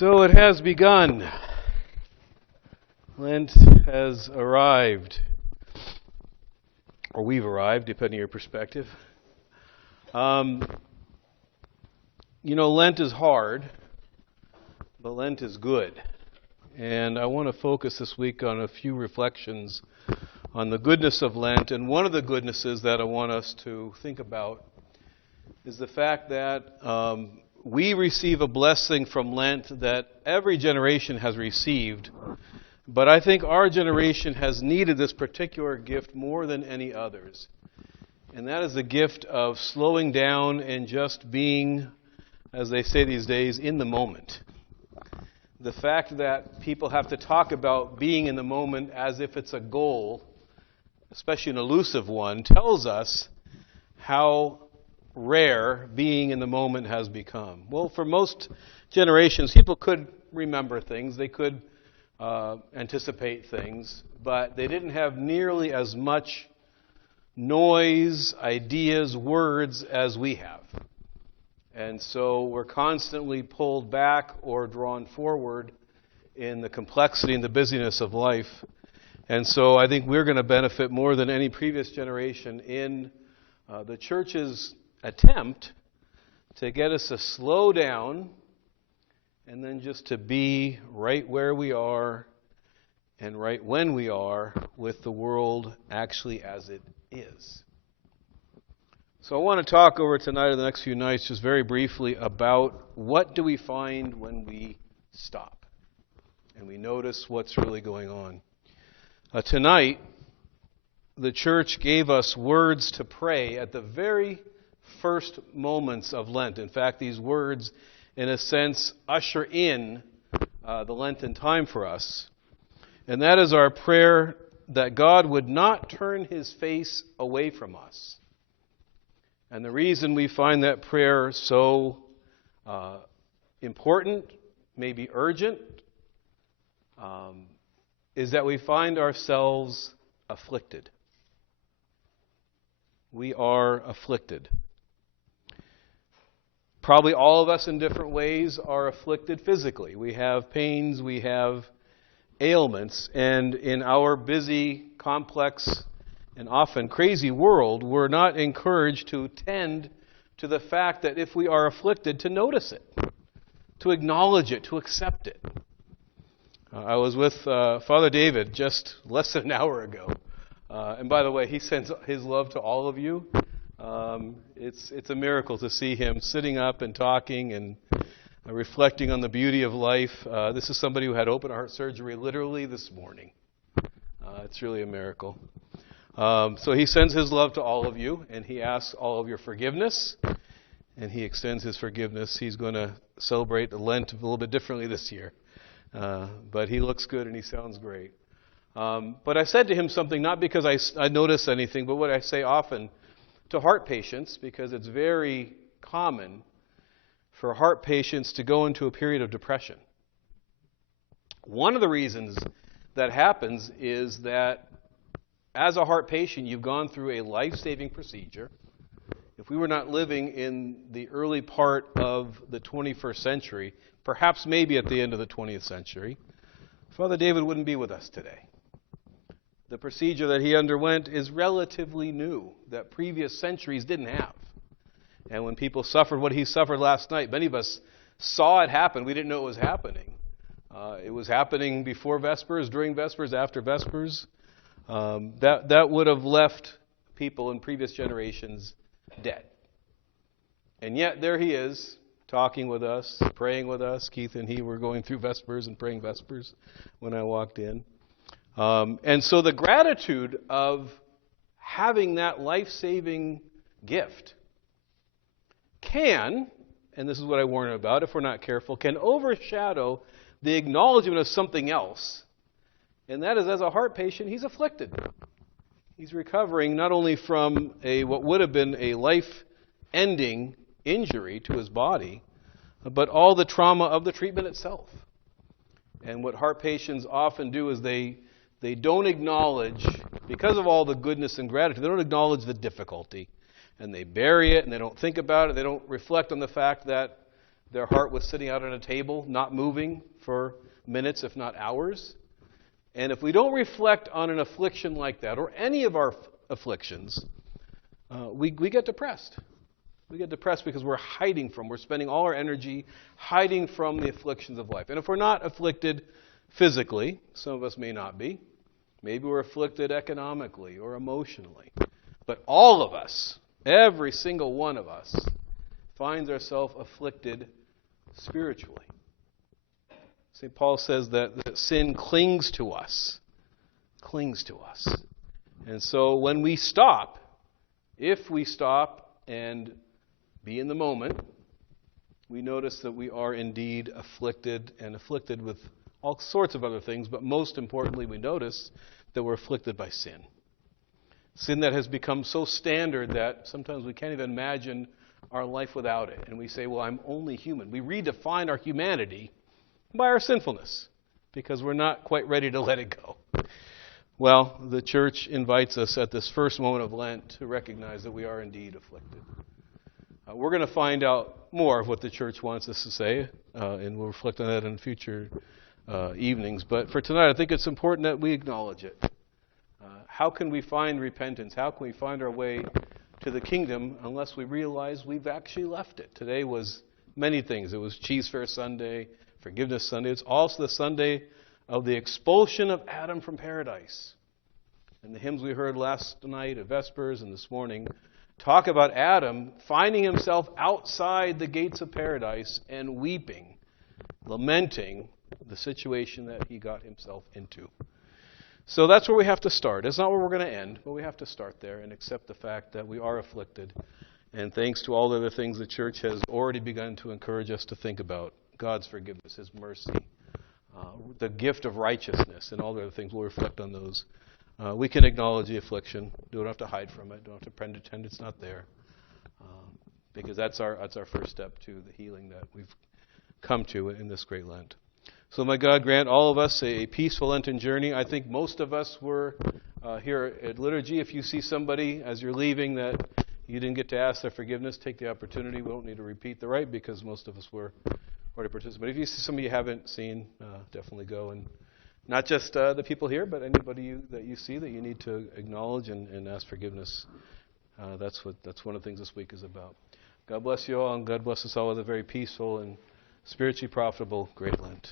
So it has begun. Lent has arrived. Or we've arrived, depending on your perspective. Lent is hard, but Lent is good. And I want to focus this week on a few reflections on the goodness of Lent. And one of the goodnesses that I want us to think about is the fact that we receive a blessing from Lent that every generation has received. But I think our generation has needed this particular gift more than any others. And that is the gift of slowing down and just being, as they say these days, in the moment. The fact that people have to talk about being in the moment as if it's a goal, especially an elusive one, tells us how rare being in the moment has become. Well, for most generations, people could remember things. They could anticipate things, but they didn't have nearly as much noise, ideas, words as we have. And so we're constantly pulled back or drawn forward in the complexity and the busyness of life. And so I think we're going to benefit more than any previous generation in the church's attempt to get us to slow down and then just to be right where we are and right when we are with the world actually as it is. So I want to talk over tonight or the next few nights just very briefly about what do we find when we stop and we notice what's really going on. Tonight, the church gave us words to pray at the very first moments of Lent. In fact, these words, in a sense, usher in the Lenten time for us. And that is our prayer that God would not turn his face away from us. And the reason we find that prayer so important, maybe urgent, is that we find ourselves afflicted. We are afflicted. Probably all of us in different ways are afflicted physically. We have pains, we have ailments, and in our busy, complex, and often crazy world, we're not encouraged to tend to the fact that if we are afflicted, to notice it, to acknowledge it, to accept it. I was with Father David just less than an hour ago. And by the way, he sends his love to all of you. It's a miracle to see him sitting up and talking and reflecting on the beauty of life. This is somebody who had open heart surgery literally this morning. It's really a miracle. So he sends his love to all of you, and he asks all of your forgiveness, and he extends his forgiveness. He's going to celebrate Lent a little bit differently this year. But he looks good and he sounds great. But I said to him something, not because I notice anything, but what I say often to heart patients, because it's very common for heart patients to go into a period of depression. One of the reasons that happens is that as a heart patient, you've gone through a life-saving procedure. If we were not living in the early part of the 21st century, perhaps maybe at the end of the 20th century, Father David wouldn't be with us today. The procedure that he underwent is relatively new, that previous centuries didn't have. And when people suffered what he suffered last night, many of us saw it happen. We didn't know it was happening. It was happening before Vespers, during Vespers, after Vespers. That would have left people in previous generations dead. And yet there he is, talking with us, praying with us. Keith and he were going through Vespers and praying Vespers when I walked in. And so the gratitude of having that life-saving gift can, and this is what I warn about if we're not careful, can overshadow the acknowledgement of something else. And that is, as a heart patient, he's afflicted. He's recovering not only from what would have been a life-ending injury to his body, but all the trauma of the treatment itself. And what heart patients often do is they don't acknowledge, because of all the goodness and gratitude, they don't acknowledge the difficulty. And they bury it, and they don't think about it. They don't reflect on the fact that their heart was sitting out on a table, not moving for minutes, if not hours. And if we don't reflect on an affliction like that, or any of our afflictions, we get depressed. We get depressed because we're spending all our energy hiding from the afflictions of life. And if we're not afflicted physically, some of us may not be, maybe we're afflicted economically or emotionally. But all of us, every single one of us, finds ourselves afflicted spiritually. St. Paul says that sin clings to us. And so when we stop, if we stop and be in the moment, we notice that we are indeed afflicted, and afflicted with all sorts of other things, but most importantly, we notice that we're afflicted by sin. Sin that has become so standard that sometimes we can't even imagine our life without it. And we say, well, I'm only human. We redefine our humanity by our sinfulness because we're not quite ready to let it go. Well, the church invites us at this first moment of Lent to recognize that we are indeed afflicted. We're going to find out more of what the church wants us to say, and we'll reflect on that in future evenings. But for tonight, I think it's important that we acknowledge it. How can we find repentance? How can we find our way to the kingdom unless we realize we've actually left it? Today was many things. It was Cheese Fair Sunday, Forgiveness Sunday. It's also the Sunday of the expulsion of Adam from paradise. And the hymns we heard last night at Vespers and this morning talk about Adam finding himself outside the gates of paradise and weeping, lamenting the situation that he got himself into. So that's where we have to start. It's not where we're going to end, but we have to start there and accept the fact that we are afflicted. And thanks to all the other things the church has already begun to encourage us to think about, God's forgiveness, His mercy, the gift of righteousness, and all the other things, we'll reflect on those. We can acknowledge the affliction. Don't have to hide from it. Don't have to pretend it's not there. Because that's our first step to the healing that we've come to in this great Lent. So may God grant all of us a peaceful Lenten journey. I think most of us were here at liturgy. If you see somebody as you're leaving that you didn't get to ask their forgiveness, take the opportunity. We don't need to repeat the rite because most of us were already participating. If you see somebody you haven't seen, definitely go. And not just the people here, but anybody that you see that you need to acknowledge and ask forgiveness. That's one of the things this week is about. God bless you all, and God bless us all with a very peaceful and spiritually profitable great Lent.